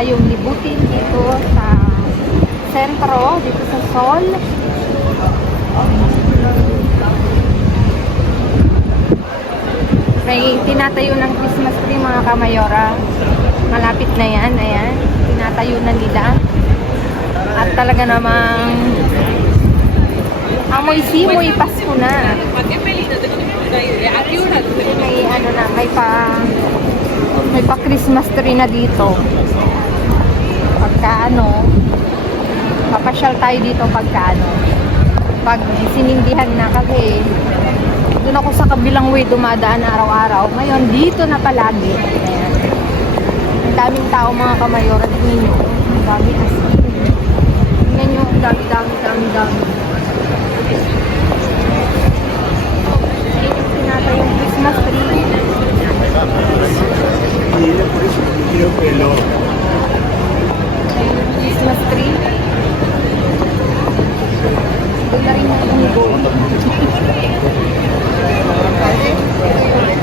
tayong libutin dito sa sentro, dito sa Sol. May tinatayo ng Christmas tree mga kamayora. Malapit na yan, ayan. Tinatayo na nila. At talaga namang amoy simoy Pasko na. May ano na, may pa Christmas tree na dito. Pagka ano, papasyal tayo dito pagka ano, pag sinindihan na kasi doon ako sa kabilang way dumadaan araw-araw. Ngayon dito na palagi. Ayan. Ang daming tao mga kamayora. Tingnan nyo. Ang dami as in. Tingnan nyo. Ang dami. Ayun yung pinatay yung Christmas tree. Ayun yung Christmas tree. Doon na rin yung inigo.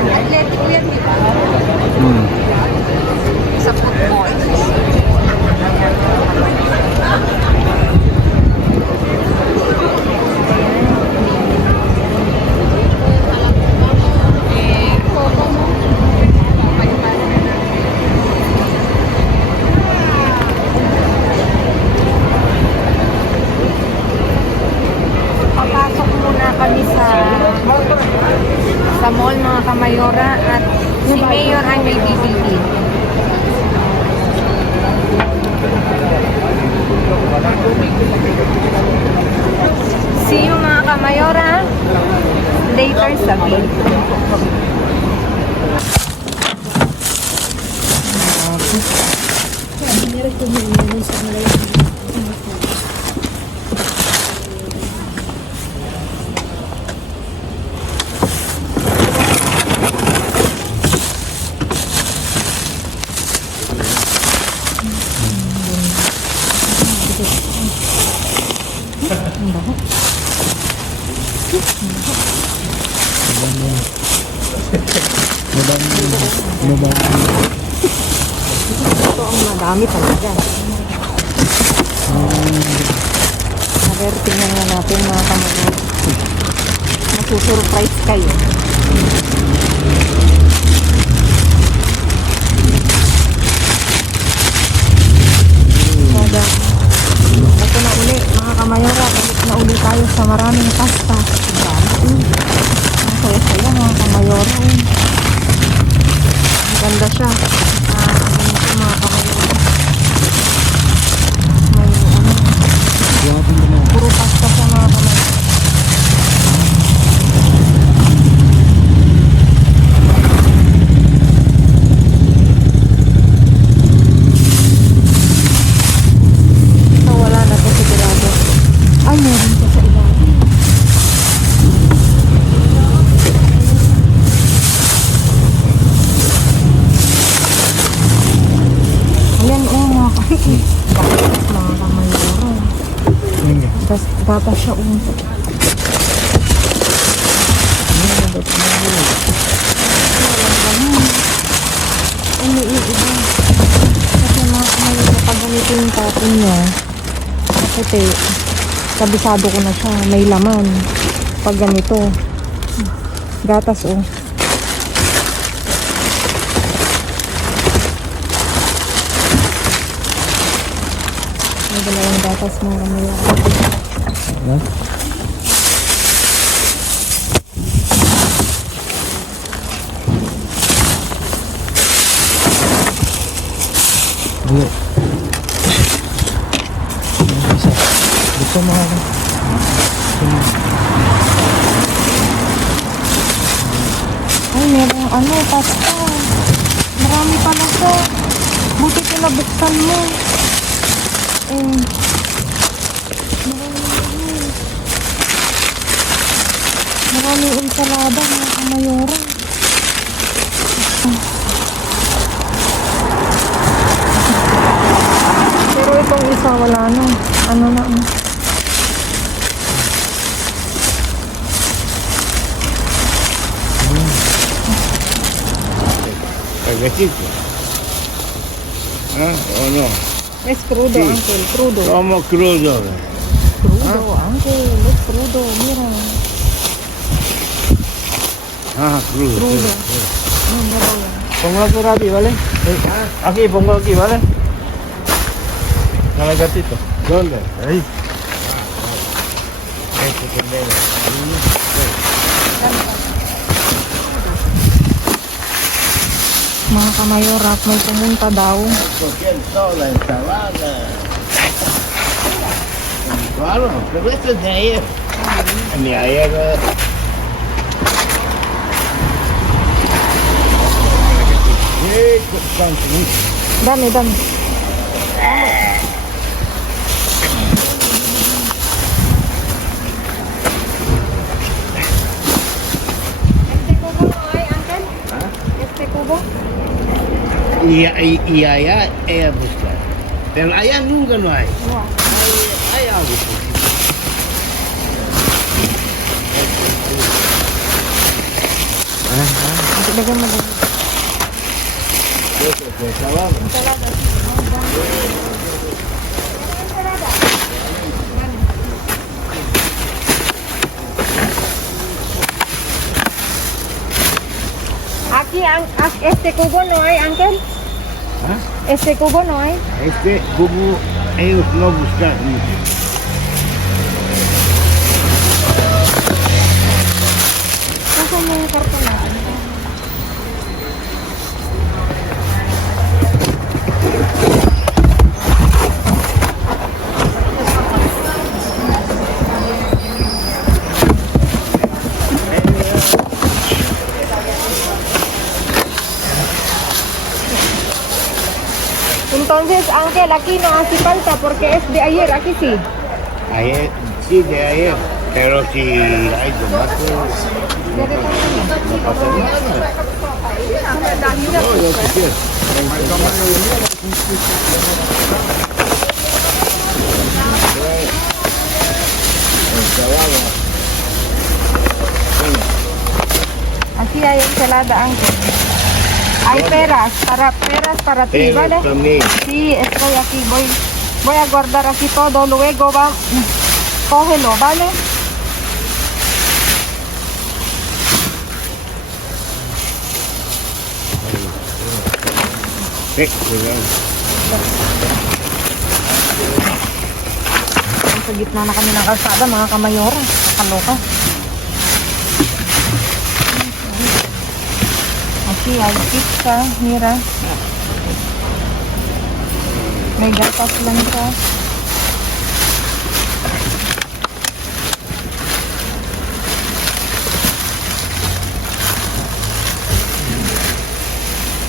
Atletico yan, di ba? Sa football. Papasok muna kami sa mall mga kamayora at si Mayor ay may bibili. See you mga kamayora later sa video. Ito ang madami talaga. Pero tingnan nga natin mga kamayora. Masusurprise kayo. Ito na uli mga kamayora. Balik na uli tayo sa maraming pasta. Ang saya-saya mga kamayora. Ang ganda siya. Mga kamayora. May ano. Puro pasta siya mga kamayora. Ito wala na to sigurado. Ay, meron pa sa ilalim. Ayan mga kamayora. Bata siya umiiba. Kasi mga kamayora pag ganito yung tapon niya kasi kabisado ko na siya. May laman pag ganito gatas may dalawang gatas mga kamayora. Dito mga Ay, merong ano, pasta. Marami pala to. Buti pinabuksan mo. Maraming ensalada mga kamayora. Pero itong isa wala na. Ano na. ¿O no? Es crudo, Sí. Uncle. Crudo. Como crudo. Crudo, Uncle. Es crudo. Mira. Ah, crudo. Crudo. Sí. Mira, mira. Pongo aquí, Rabi, ¿vale? Aquí, pongo aquí, ¿vale? Dale, gatito. ¿Dónde? Ahí. Este que viene. Mga kamayorat, may pumunta daw. Porque toda la ensalada. Claro, pero esto es de ayer. De ayer. Dami, dami. Este cubo. Y allá ella busca. Pero allá nunca no hay. No. Hay algo. Lagyan mo dito. Aquí, este cubo no hay, Uncle. ¿Ah? Este cubo no hay. Este cubo ellos no buscan. Saan mo yung karton natin? Entonces, Ángel, aquí no hace falta porque es de ayer, aquí sí. Ayer, sí, de ayer. Pero si hay tomate, no pasa nada. No, lo que quieras. Aquí hay ensalada, Ángel. Hay peras para ti, Pero ¿vale? también. Sí, estoy aquí, voy a guardar aquí todo, luego cógelo, ¿vale? Sí, cuidado. Sa gitna na kami ng kalsada, mga kamayora. Kakaloka. Aquí hay pizza, mira. May gatas lang siya.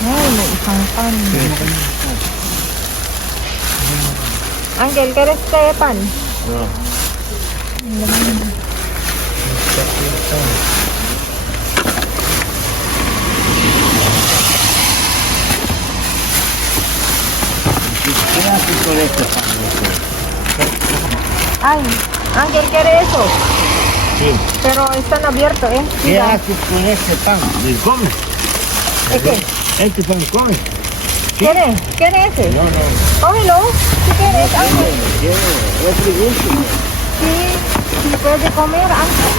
Ay, may isang pan. Angel, ¿quieres pan? No. ¿Qué haces con este pan? Ay, Ángel, ¿quiere eso? Sí. Pero están abiertos, ¿eh? ¿Qué Mira. haces con este pan? ¿Y comes? ¿Es qué? Este pan comes. ¿Quiere? ¿Quiere ese? No, no. Cógelo. Si quieres, Ángel. Yo pregunto. Sí, sí puede comer, Ángel.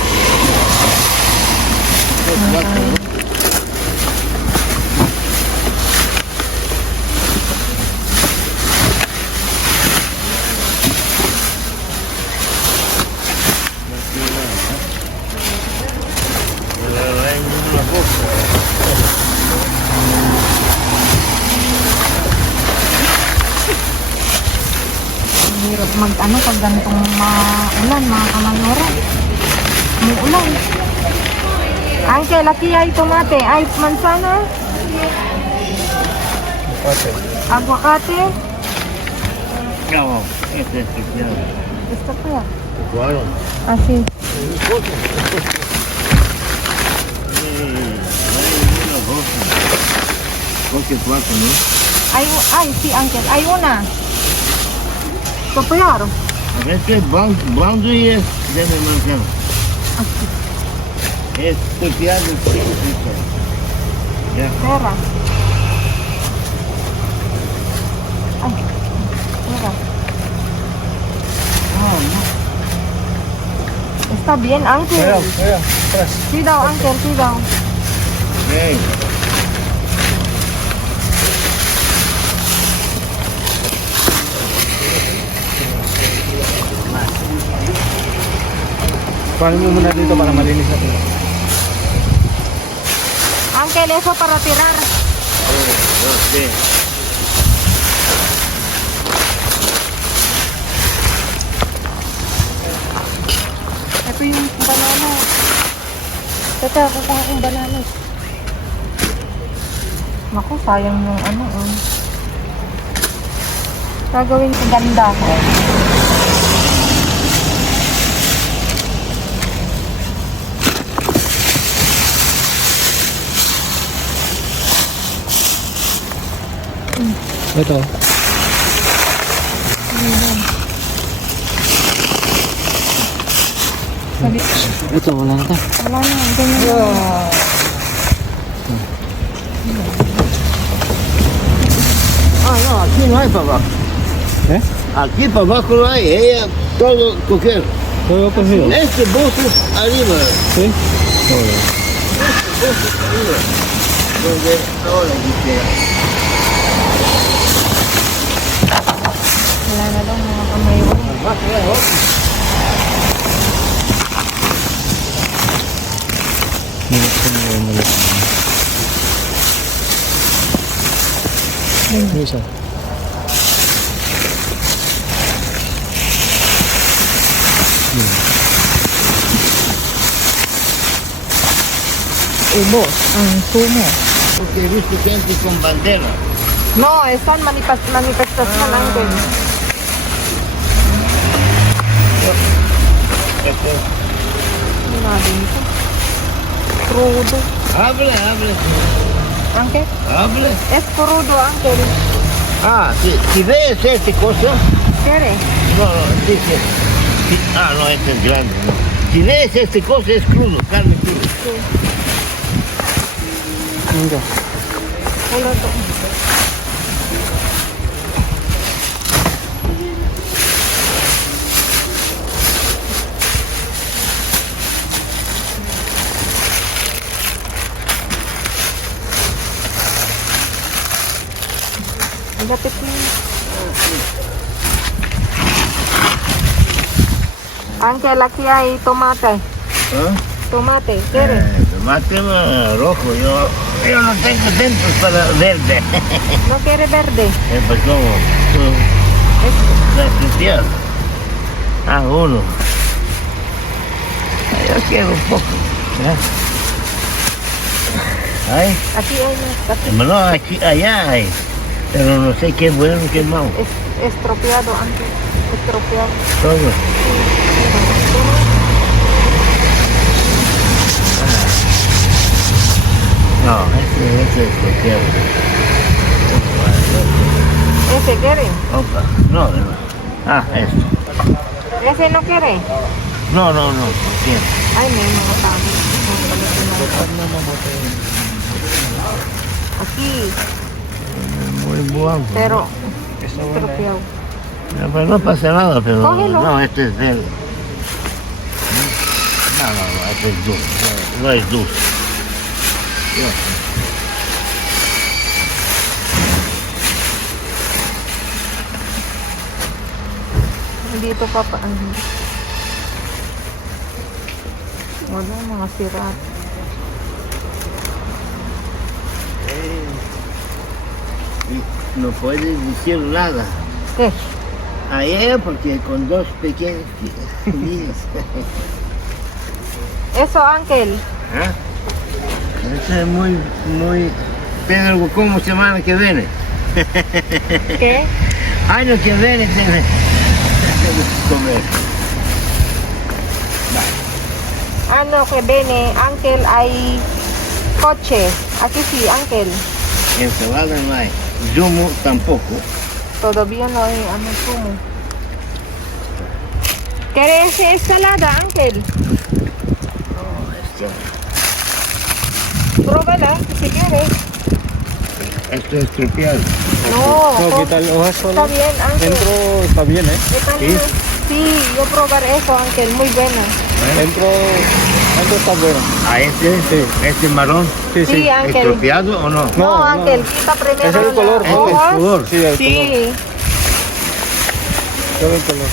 Hirap mag-ano pag ganitong ulan, mga kamayora. May ulan. Ángel, aquí hay tomate, hay manzana, aguacate. No, este es especial. Esto kaya. Claro. Así. Porque cuatro, ¿no? Ay, sí, Ángel, hay una. Copiar. A veces boundary es de manzana. Es especial de cítrico. Ya. Pera. Ay, ano ka? Está bien, uncle. Kuya, press. See daw, uncle, see daw. Okay. Paano mo muna dito para malinis natin? Uncle, eso para tirar. Okay. Ito yung banana. Teka, kukuha kong banana. Naku, sayang yung ano, oh. Gagawin ko ganda. Ito. Sabi, Ito, wala na to. wala na, ganyan na. Ah, no, aquí no hay para abajo. Eh? Aquí para abajo no hay, ella todo coger. Todo cogido. Este bote arriba, ¿Sí? Todo. donde ahora dice. Wala na daw mga kamay ko. Va a quedar otro. Isa. Ubos, ang sumo. Porque he visto gente con bandera. No, están manifestación, uncle. Wala dito. Crudo. Hable, hable, Uncle? hable. Es crudo, uncle. Ah, si ves esta cosa, ¿Quiere? no, dice. Ah, no, este es grande. No. Si ves esta cosa es crudo, carne cruda. Sí. Mira. Wala to. Lapit mo. Uncle, aquí hay tomate. ¿Ah? Tomate, ¿quiere? Tomate rojo, yo no tengo dientes para verde. ¿No quiere verde? Pues como, la especial. Ah, uno. Yo quiero un poco. ¿Eh? Ay, Aquí hay más. Aquí no, aquí, allá hay. Pero no sé qué es bueno, qué es malo. es estropeado, Uncle. Estropeado. Todo. No, este es bloqueado. ¿Ese quiere? Opa, no, no. Ah, esto. ¿Ese no quiere? No, no, no, bloqueado. Ay, may mga tao. Aquí, Muy bueno. pero estropeado. Pero no pasa nada, pero Cógelo. no, este es del... No, no, no, este es dulce. No, no es dulce. Dito pa pa. Wala, mga sirat. Y no puedes decir nada. ¿Qué? Ayer, porque con dos pequeños niños. Eso, Uncle. ¿Ah? Eso es muy, muy... Pero ¿cómo semana que viene? ¿Qué? Año que viene tiene que comer. Ano que viene, Uncle, hay coche. Aquí sí, Uncle. Ensalada no hay. Zumo tampoco. Todavía no hay ano sumo. ¿Quieres ensalada, Uncle? No, esto... Pruébala, si quieres. Esto es estropeado. No, No, ¿qué tal? Hojas está solo. bien, Ángel. Dentro está bien, ¿eh? Está ¿Sí? bien. Sí, yo probar eso, Ángel, muy bueno. Dentro está bueno. ¿A este marrón Sí, Sí, sí. Ángel. estropeado o no? No, No, Ángel, no. quita primero Es el color, las ¿no? El hojas. color. Sí, el color. Sí, Solo el color.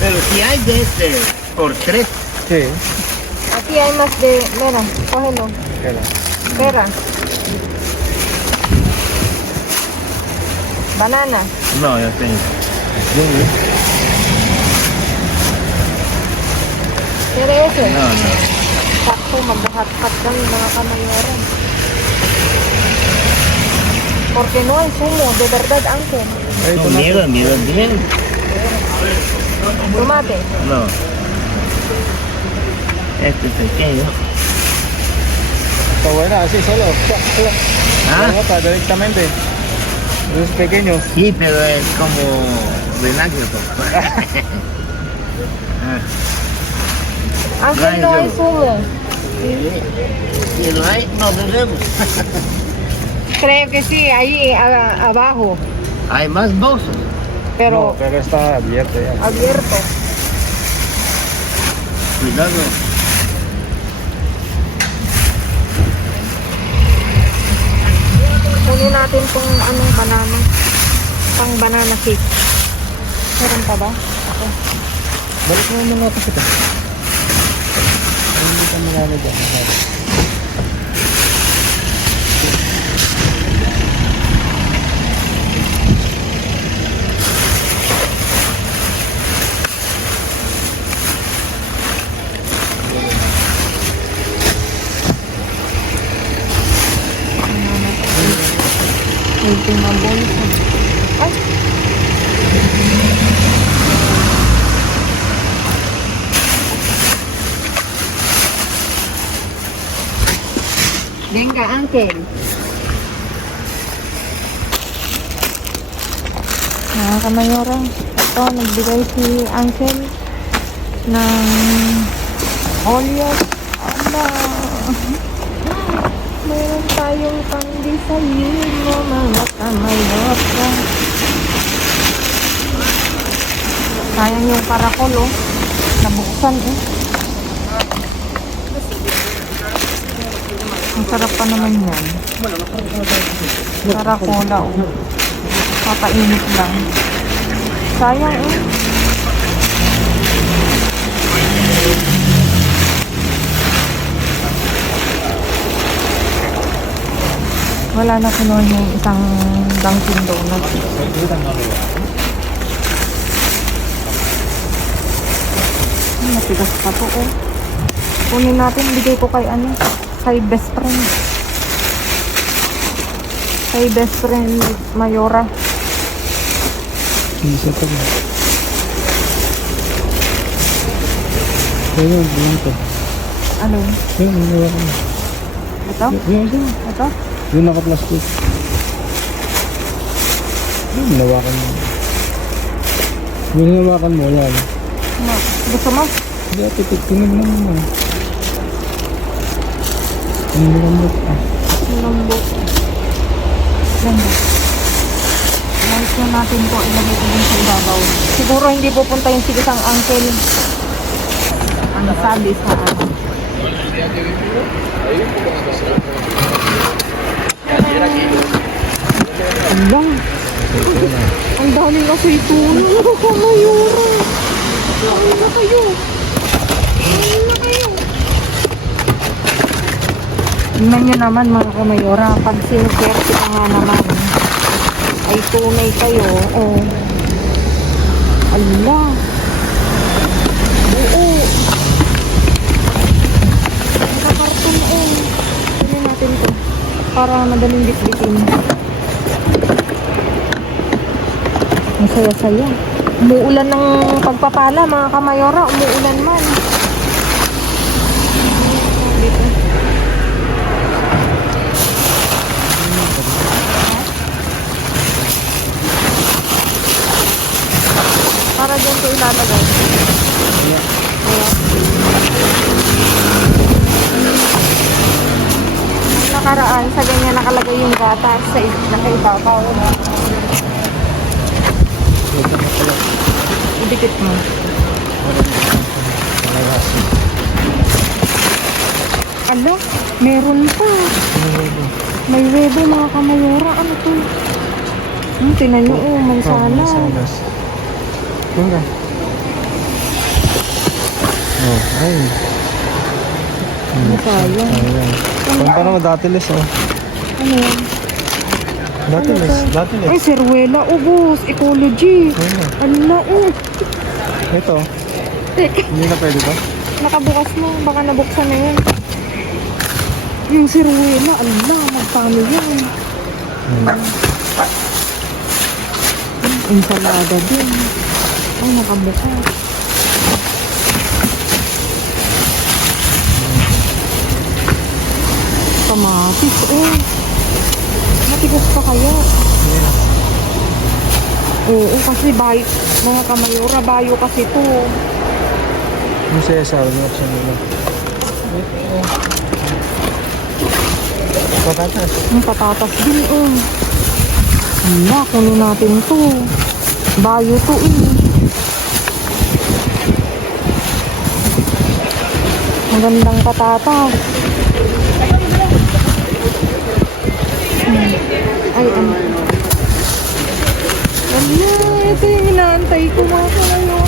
Pero si hay de este por 3, Sí. aquí hay más de, mira, cógelo, Era. espera. Banana. no, ya tengo. Pero ese, No, no. sakto, maghahat-hat kami mga kamayoran. Porque no hay zumo, de verdad, Ángel. Ahí No, tomate. mira bien. Tomate. No. Este es pequeño. Está buena, así solo. ¿Ah? La nota directamente. Es pequeño. Sí, pero es como vinagre. pues. Ángel, no hay zumo. Si lo hay, no bebemos. Creo que sí, ahí abajo, Hay más bolsas. pero No, pero está abierto ya. abierto. Cuidado. Kunin natin tong anong banana. Pang banana cake. Meron pa ba? Ako. Balik mo muna ito kita. Hindi ka marami dyan. Ultima bolsa. Ay! Venga, Ángel. Mga kamayora, ito, nagbigay si Ángel ng olios. Ala! Meron tayong pang-desayuno, mga kamayora. Sayang yung karakol, oh. Nabuksan, eh. Ang sarap pa naman yan. Karakola, oh. Papainit lang. Sayang, eh. Wala na kinuha yung isang Dunkin Donuts. Matigas pa to, oh. Kunin natin, bigay ko kay ano, kay best friend. Kay best friend Mayora. Isa pa ba? Ayun, dito. Ano? Ayun, nawa ko na. Ito? Ayun. Ito? Yung naka-plastic. Ayun, nawakan mo. Yung nawakan mo, yan. Gusto mo? Hindi, tinig naman mo. Ang lambot ah. Lambot. Ganda. Like na natin po, ilagay ko din sa ibabaw. Siguro hindi pupunta yung sigisang uncle. Ang sabi sa ano. Ang ang daming aseituno. Mayura. Ayun na kayo. Ayun na kayo. Tingnan nyo naman mga kamayora, pag sincere ka nga naman, ay tunay kayo, oh. Allah. Oo. Nakakarton, oh. Tingnan natin to, para madaling bitbitin. Ang saya-saya. Umuulan ng pagpapala mga kamayora, umuulan man. Dito. Para dyan ko ilalagay. Ayan. Wala nakaraan, sa ganyan nakalagay yung gatas sa nakaibabaw. Ito na pala. Idikit mo. Ala, meron pa. May webo mga kamayora. Ano to? Tinan nyo, mansanas. Mansanas. Mura. Oh, ayun. Ano kaya? Ayan. Pampano mo datilis, oh. Ano yan? Datilis, Ay, datilis. serwela, ubos, ecology. Ayun na. Ala, Ito, hindi na pwede ba? nakabukas mo. Baka nabuksan na yan. Yung serwela, ala, magkano yan? Ensalada din. Ay, nakabukas. Kamatis, oh. Matigas pa kaya? Oo, kasi bayo, mga kamayora, bayo kasi to. Yung CSR, binuksan nila. Patatas. Yung patatas din, oh. Hala, kunin natin to. Bayo to, eh. Magandang patatas. Ay, ano. Hala, ito yung inaantay ko mga kamayora.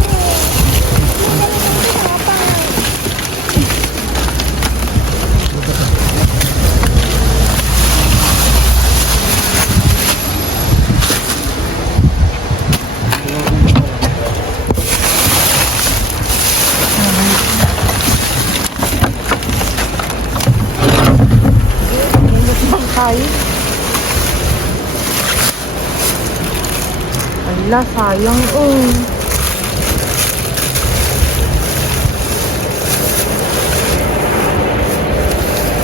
Tayo. Ala, sayang, oh.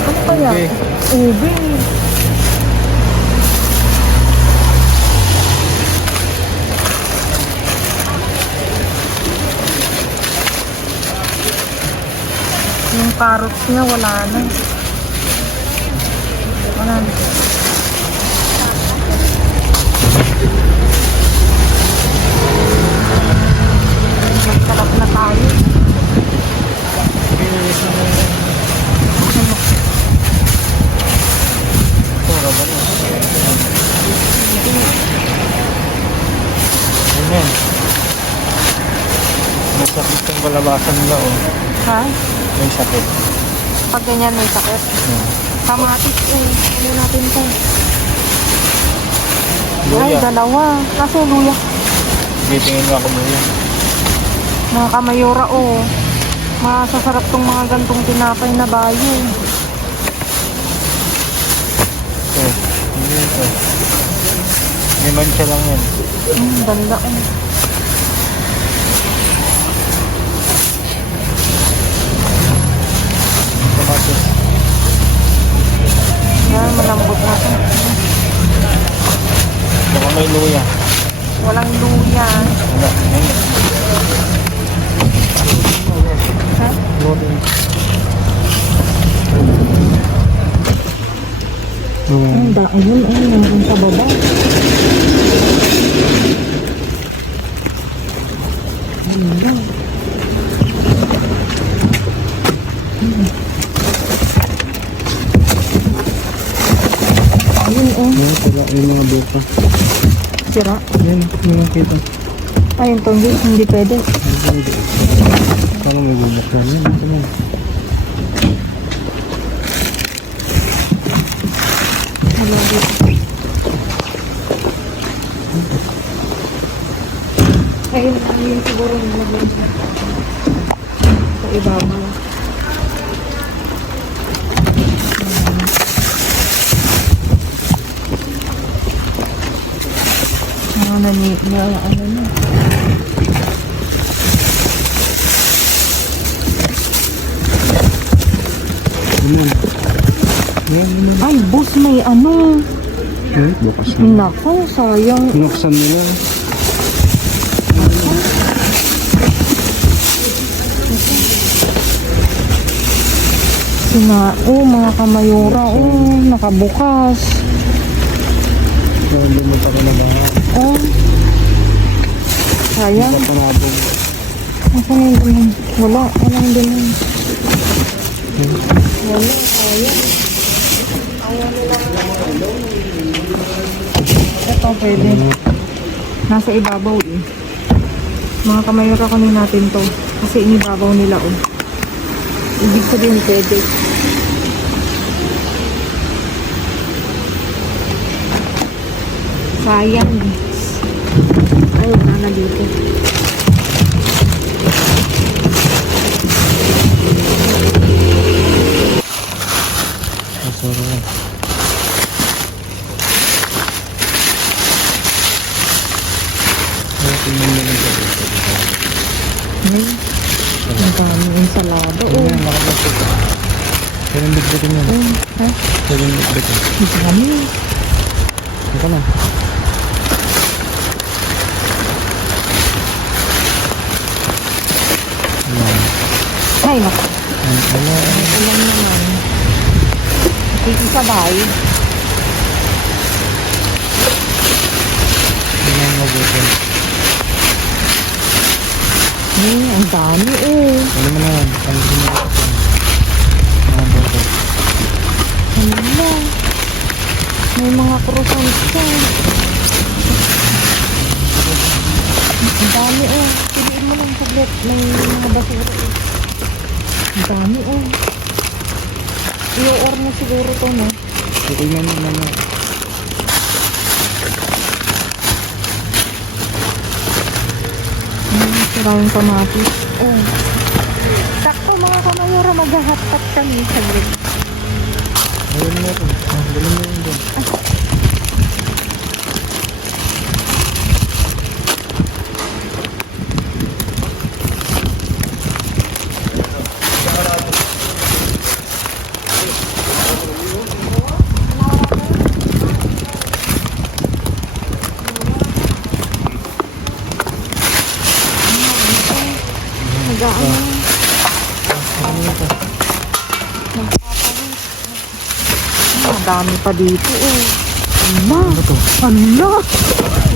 Ano kaya? Ube. Ube. Yung carrots niya, wala na. Wala na. Nagkalap na tayo. Ayan. May sakit yung kalabasan nila, oh. Ha? May sakit. Pag ganyan may sakit. Kamatis, eh. Ano natin to? Ay, Luya. dalawa. Kaso luya. Titingin mo ako mo yan. Mga kamayora, oh. Masasarap tong mga gantong tinapay na bayo. Ito. Hindi ito. May mancha lang yan. Ganda, oh. Tomatos. Yan, malambot na to. Baka may luya. Walang luya. Wala. Ayun. Ha? Loading. Ayun, ayun sa baba. Ayun. Ayun, oh. Yan, sila. Yung mga buka. Sira. Yan, yung nakita. Ayun, to, hindi pwede. Parang may bubuk na yan. Ito na. Wala dito. Ayun, ayun siguro yung nilagay siya. Sa ibabaw. Ano na. Ayan. Yan. Ay, boss, may ano. Ay, bukas na. Nako, sayang. Binuksan nila. Mga kamayora, nakabukas. So, hindi mo pa kinabahan. Oh. Sayang. Hindi pa panabong. Nasaan yung dun? Wala. Walang dun. Wala. Sayang. Ito pwede. Nasa ibabaw eh. Mga kamayora kunin natin to. Kasi inibabaw nila oh. Ibig sabihin pwede. Sayang. Ay, wala na dito. Masarap. Tingnan mo lang ito. Ay, ang dami ensalada. Oh, Ayan, nakabasok. Pero yung bitbitin yan. oh, ha? Pero yung bitbitin. Ang dami. Ito na. Ayan. Ay, naku. Ayan. Alam naman. Nakikisabay. Ayan, mabuti. Ay, ang dami oh. Ano mo na yan? Palitin mo ito. Mabuti. Ano na? May mga croissants ka. Ang dami oh. Piliin mo ng tablet. May mga basura oh. Ang dami oh. I-or na siguro to no? Tingnan mo naman. Maraming kamatis. Oh. Sakto mga kamayora, mag-hotpot kami sa grid. Ayun mo ito. Galing mo yun doon. Nag-ano. Ang dami pa dito oh. Ala. Ano to? Ala.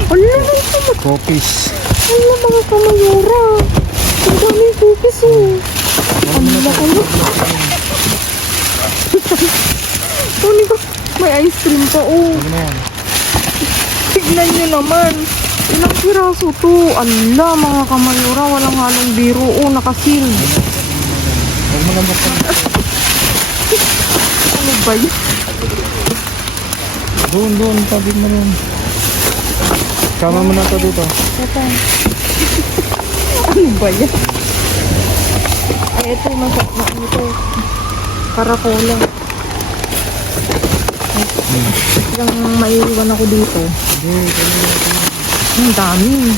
Ala. Cookies. Ala mga kamayora. Ang dami cookies oh. Ala kayo. Tony ko. May ice cream pa oh. Ano na yan? Tignan nyo naman. Ilang piraso to. Ala mga kamayora. Walang halong biro oh. Nakasil. Huwag mo na buksan. Ano ba yun? Doon. Tabi mo rin. Kama mo na ito dito. Ito. Ano ba yan? Ay, ito. Ito. Karakola. Yung maiiwan ako dito. Ang dami.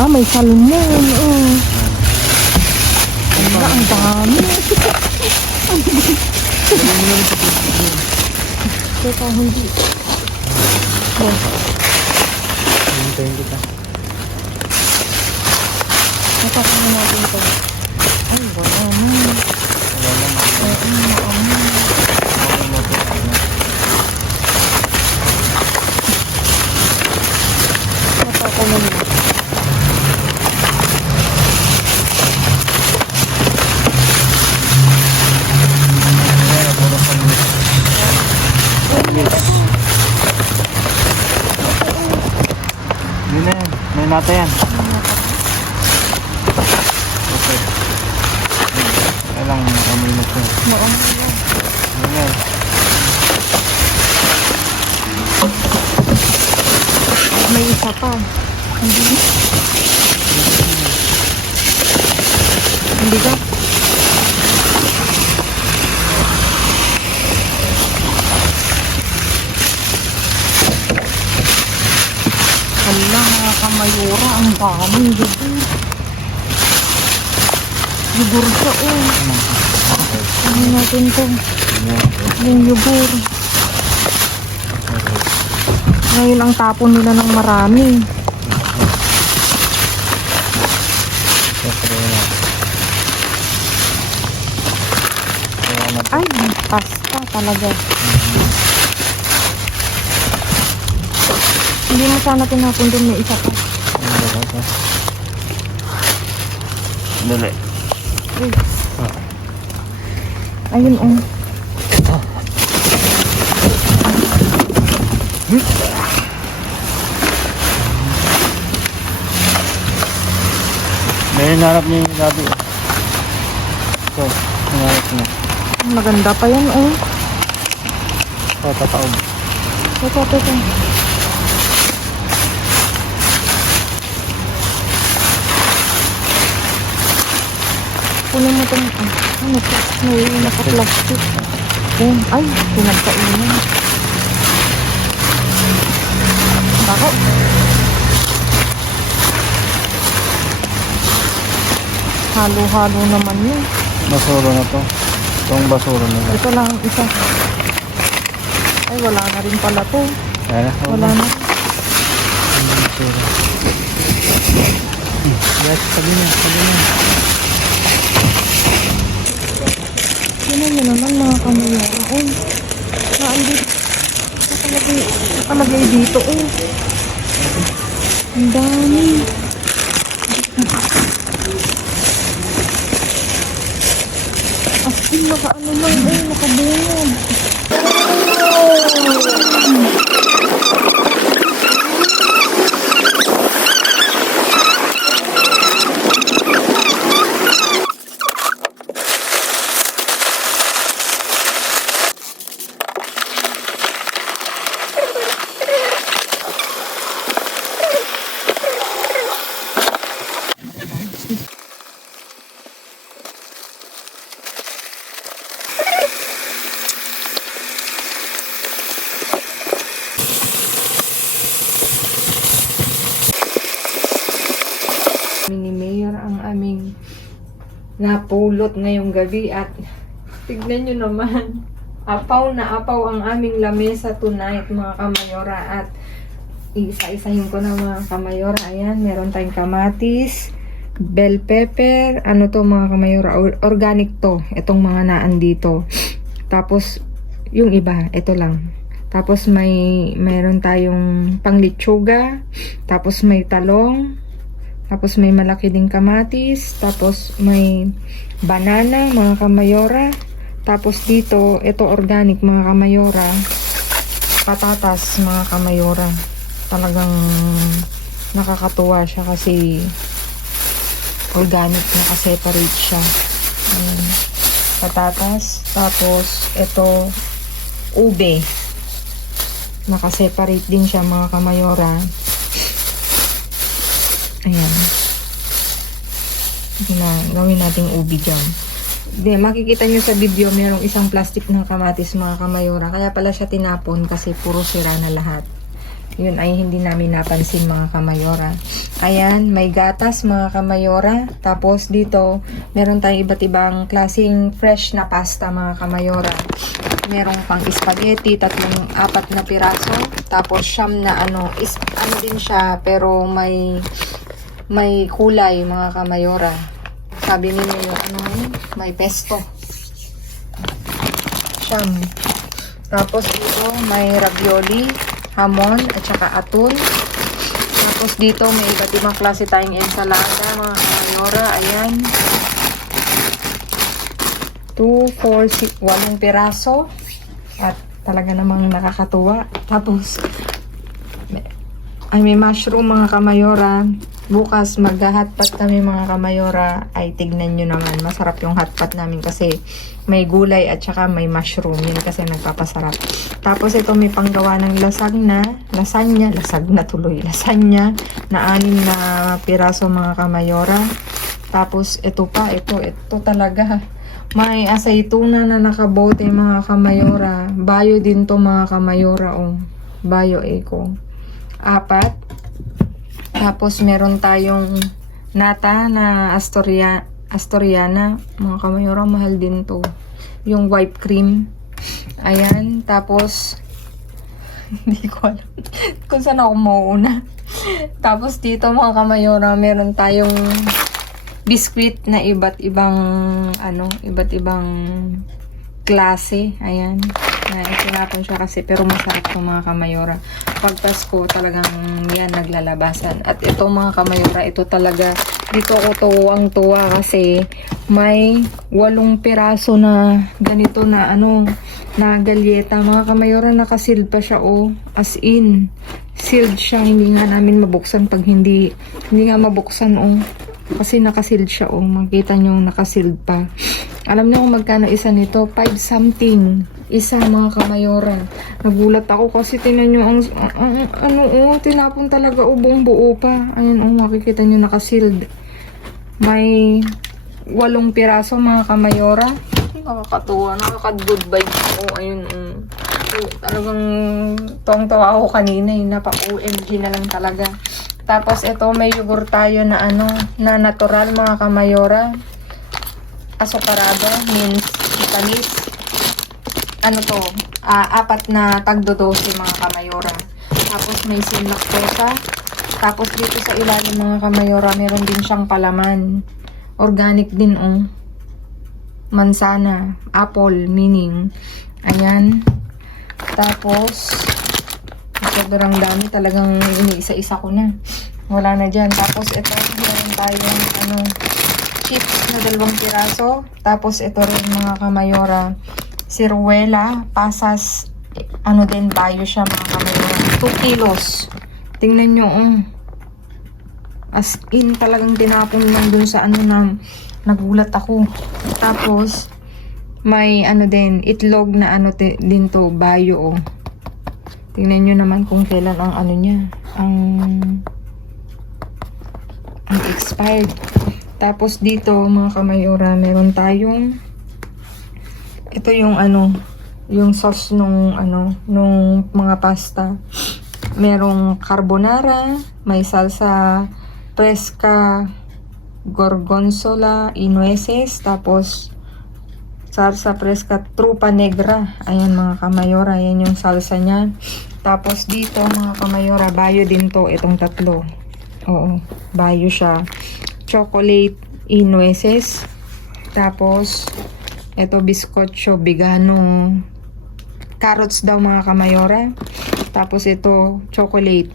Ah, may salmon. Oh. Ala, ang dami. Teka, hindi. Oh. Hintayin kita. Napakain natin ito. Ay, wala mo. Napakain mo. Hindi na yan. May nata yan. Okay. Kailang nakamoy na siya. Ano yan? May isa pa. Hindi. Hindi ka? Hala, mga kamayora, ang daming yubur. Yubur siya, oh. Ano natin to? Yung yubur. Ngayon ang tapon nila ng marami. na to. Ay, pasta talaga. Hindi mo sana tinapon doon, may isa pa. Ano ba ito? Dali. Uy. Ayun, oh. May hinarap niya yung gabi. Ito, hinarap niya. Maganda pa yan, oh. Ito, tataob. Ito. Puno mo itong, may naka-plastic. Oh, ay, pinagkainan. Bako. Halo-halo naman yun. Basura na to. Itong basura na to. Ito lang ang isa. Ay, wala na rin pala to. Ayan na. Wala na. Basura. Yes, sabi na. Tingnan nyo naman mga kamayara. Oh, nakalagay dito. Oh, ang dami. As in, naka-ano lang. Oh, nakabunod. Ni Mayor ang aming napulot ngayong gabi at tignan nyo naman, apaw na apaw ang aming lamesa tonight mga kamayora at isa-isahin ko na mga kamayora. Ayan, meron tayong kamatis, bell pepper, ano to mga kamayora, organic to, itong mga naan dito. Tapos yung iba, ito lang. Tapos mayroon tayong panglitsuga, tapos may talong, tapos may malaki ding kamatis, tapos may banana mga kamayora, tapos dito ito organic mga kamayora, patatas mga kamayora. Talagang nakakatuwa siya kasi organic, naka-separate siya. Ayan, patatas, tapos ito ube, naka-separate din siya mga kamayora. Ayan. Gawin nating ubi dyan. Makikita nyo sa video, mayroong isang plastic ng kamatis mga kamayora. Kaya pala siya tinapon kasi puro sira na lahat. Yun ay hindi namin napansin mga kamayora. Ayan, may gatas mga kamayora. Tapos dito, meron tayong iba't ibang klaseng fresh na pasta mga kamayora. Merong pang spaghetti, 4 na piraso. Tapos siyam na ano din siya, pero may kulay mga kamayora. Sabi ninyo may pesto. Siyam. Tapos dito may ravioli, hamon at saka atul. Tapos dito may iba't ibang klase tayong ensalada mga kamayora. Ayan. 2, 4, 8 piraso. At talaga namang nakakatuwa. Tapos may mushroom mga kamayora. Bukas magha-hotpot kami mga kamayora. Ay tignan nyo naman, masarap yung hotpot namin kasi may gulay at saka may mushroom. Yun kasi nagpapasarap. Tapos ito may panggawa ng lasagna na 6 na 6 piraso mga kamayora. Tapos ito talaga. May asaituna na nakabote mga kamayora. Bayo din to mga kamayora. Oh. Bayo eco. 4. Tapos meron tayong nata na Astoriana. Mga kamayora, mahal din to. Yung whipped cream. Ayan. Tapos hindi ko alam kung saan ako mauuna. Tapos dito mga kamayora, meron tayong biscuit na iba't ibang klase. Ayan. Itinapon siya kasi pero masarap to mga kamayora. Pag Pasko talagang yan naglalabasan. At ito mga kamayora, ito talaga dito ako tuwang-tuwa kasi may 8 piraso na ganito na na galyeta. Mga kamayora, nakasealed pa siya as in. Sealed siya, hindi nga namin mabuksan pag hindi nga mabuksan kasi nakasealed siya makita nyo nakasealed pa. Alam niyo kung magkano isa nito? 5 something isa mga kamayora. Nagulat ako kasi tingnan nyo tinapon talaga buong buo pa. Ayan makikita nyo nakasealed. May 8 piraso mga kamayora. Nakakatuwa, nakaka-good vibes ayun talagang tuwang-tuwa ako kanina napa-OMG na lang talaga. Tapos ito may yogurt tayo na na natural mga kamayora. Asukarada means tamis. 4 na tagdo-12 mga kamayora. Tapos may sin lactosa. Tapos dito sa ilalim mga kamayora, meron din siyang palaman. Organic din Mansana, apple, meaning. Ayan. Tapos sobrang dami talagang iniisa-isa ko na. Wala na dyan. Tapos ito, meron tayong chips na 2 piraso. Tapos ito rin mga kamayora, siruela, pasas, din bayo siya mga kamayora. 2 kilos. Tingnan nyo, as in talagang tinapon lang dun sa na nagulat ako. Tapos may din, itlog na din to, bayo Tingnan nyo naman kung kailan ang niya, ang expired. Tapos dito mga kamayora, meron tayong ito yung yung sauce nung mga pasta. Merong carbonara, may salsa fresca, gorgonzola, nueces, tapos salsa fresca trupa negra. Ayan mga kamayora, yan yung salsa niya. Tapos dito mga kamayora, bayo din to, itong 3. Oo, bayo siya. Chocolate nueces. Tapos ito bizcocho vegano. Carrots daw mga kamayora. Tapos ito chocolate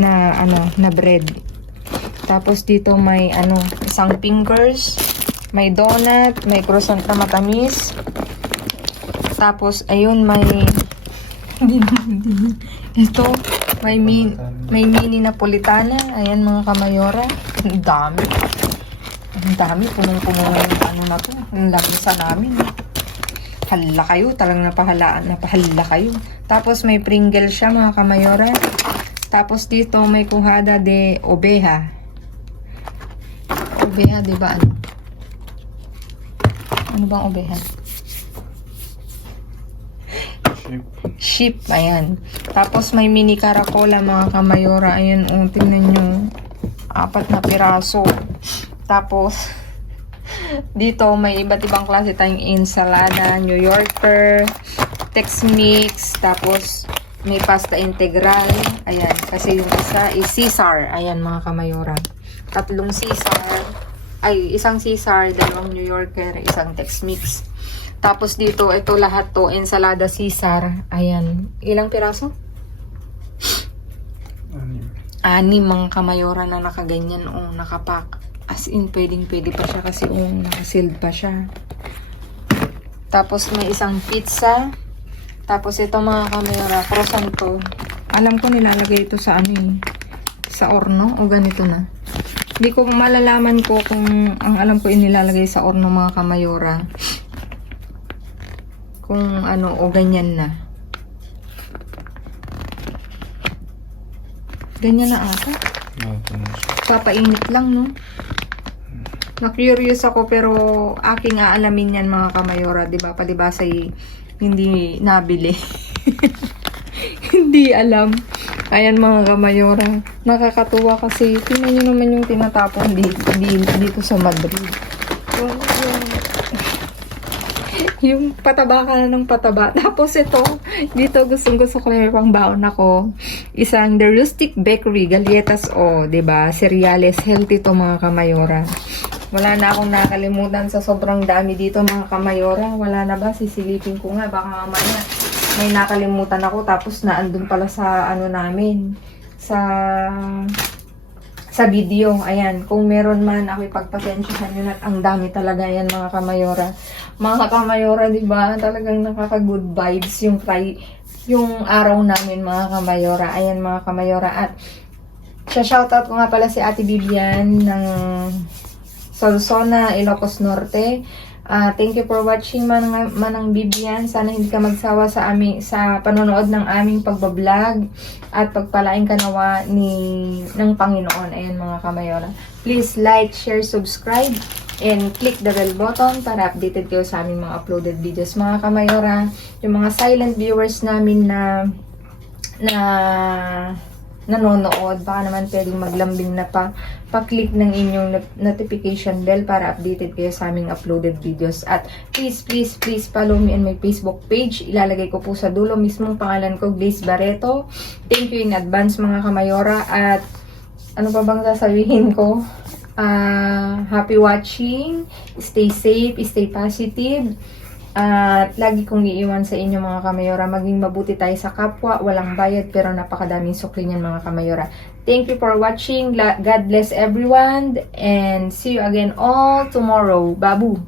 na na bread. Tapos dito may isang fingers, may donut, may croissant na matamis. Tapos ayun may ito may mini napolitana. Ayan mga kamayora. Ang dami. Ang dami, punong-puno na to. Ang lamisa namin. Hala kayo, talagang napahala kayo. Tapos may Pringles siya mga kamayora. Tapos dito may kuhada de oveja. Oveja, diba ano bang oveja? Sheep, ayan. Tapos may mini caracola mga kamayora. Ayan, tingnan nyo. 4 na piraso. Tapos dito may iba't ibang klase tayong ensalada, New Yorker, Tex-Mix, tapos may pasta integral. Ayan, kasi yung isa is Caesar. Ayan mga kamayora. 3 Caesar. Ay, 1 Caesar, 2 New Yorker, 1 Tex-Mix. Tapos dito, ito lahat to, ensalada Caesar. Ayan. Ilang piraso? 6 mga kamayora na nakaganyan nakapack. As in, pwede pa siya kasi nakasealed pa siya. Tapos may isang pizza. Tapos ito mga kamayora, croissant to. Alam ko nilalagay ito sa sa orno o ganito na. Hindi ko malalaman ko kung ang alam ko inilalagay sa orno mga kamayora. Kung o ganyan na. Ganyan na ata. Papainit lang, no? Na-curious ako pero aking aalamin yan mga kamayora, diba? Palibasay hindi nabili. Hindi alam. Ayan mga kamayora. Nakakatuwa kasi tingnan nyo naman yung tinatapon dito sa Madrid. Yung pataba ka na ng pataba. Tapos ito, dito gusto ko may pang baon ako. Isang The Rustic Bakery, galletas diba? Cereales, healthy to mga kamayora. Wala na akong nakalimutan sa sobrang dami dito mga kamayora. Wala na ba? Sisilipin ko nga. Baka mamaya may nakalimutan ako tapos naandun pala sa ano namin. Sa video. Ayan. Kung meron man ako ipagpasensyahan nyo na. Ang dami talaga yan mga kamayora. Mga kamayora, diba? Talagang nakaka-good vibes yung araw namin mga kamayora. Ayan mga kamayora. At shoutout ko nga pala si Ate Vivian ng Solsona, Ilocos Norte. Thank you for watching Manang Vivian. Sana hindi ka magsawa sa panonood ng aming pagbablog at pagpalain ka nawa ng Panginoon. Ayan mga kamayora. Please like, share, subscribe, and click the bell button para updated kayo sa aming mga uploaded videos. Mga kamayora, yung mga silent viewers namin na nanonood, baka naman pwedeng maglambing na pa-click ng inyong notification bell para updated kayo sa aming uploaded videos. At please follow me on my Facebook page. Ilalagay ko po sa dulo mismong pangalan ko, Grace Barreto. Thank you in advance mga kamayora. At ano pa bang sasabihin ko? Happy watching. Stay safe, stay positive. At lagi kong iiwan sa inyo mga kamayora, maging mabuti tayo sa kapwa, walang bayad pero napakadaming sukli niyan mga kamayora. Thank you for watching. God bless everyone and see you again all tomorrow. Babu!